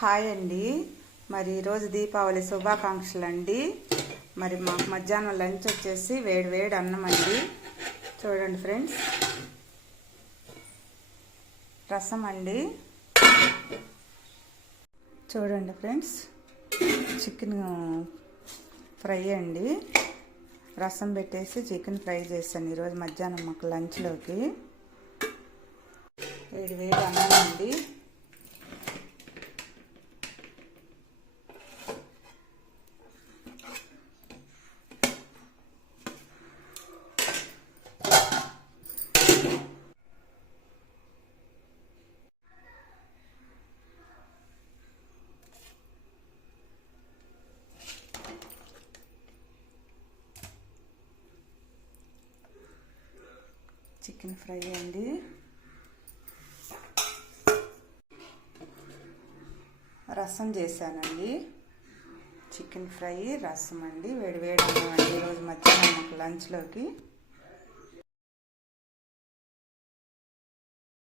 Hi అండి. మరి ఈరోజు దీపావళి శుభాకాంక్షలు అండి. మరి మాకు మధ్యాహ్నం లంచ్ వచ్చేసి వేడి వేడి అన్నం అండి. చూడండి ఫ్రెండ్స్, రసం అండి. చూడండి ఫ్రెండ్స్, చికెన్ ఫ్రై అండి. రసం పెట్టేసి చికెన్ ఫ్రై చేశాను ఈరోజు మధ్యాహ్నం మాకు లంచ్లోకి. వేడి వేడి అన్నం అండి. చికెన్ ఫ్రై అండి. రసం చేశానండి. చికెన్ ఫ్రై, రసం అండి. వేడి వేడి అన్నం అండి ఈరోజు మధ్యాహ్నం మాకు లంచ్లోకి.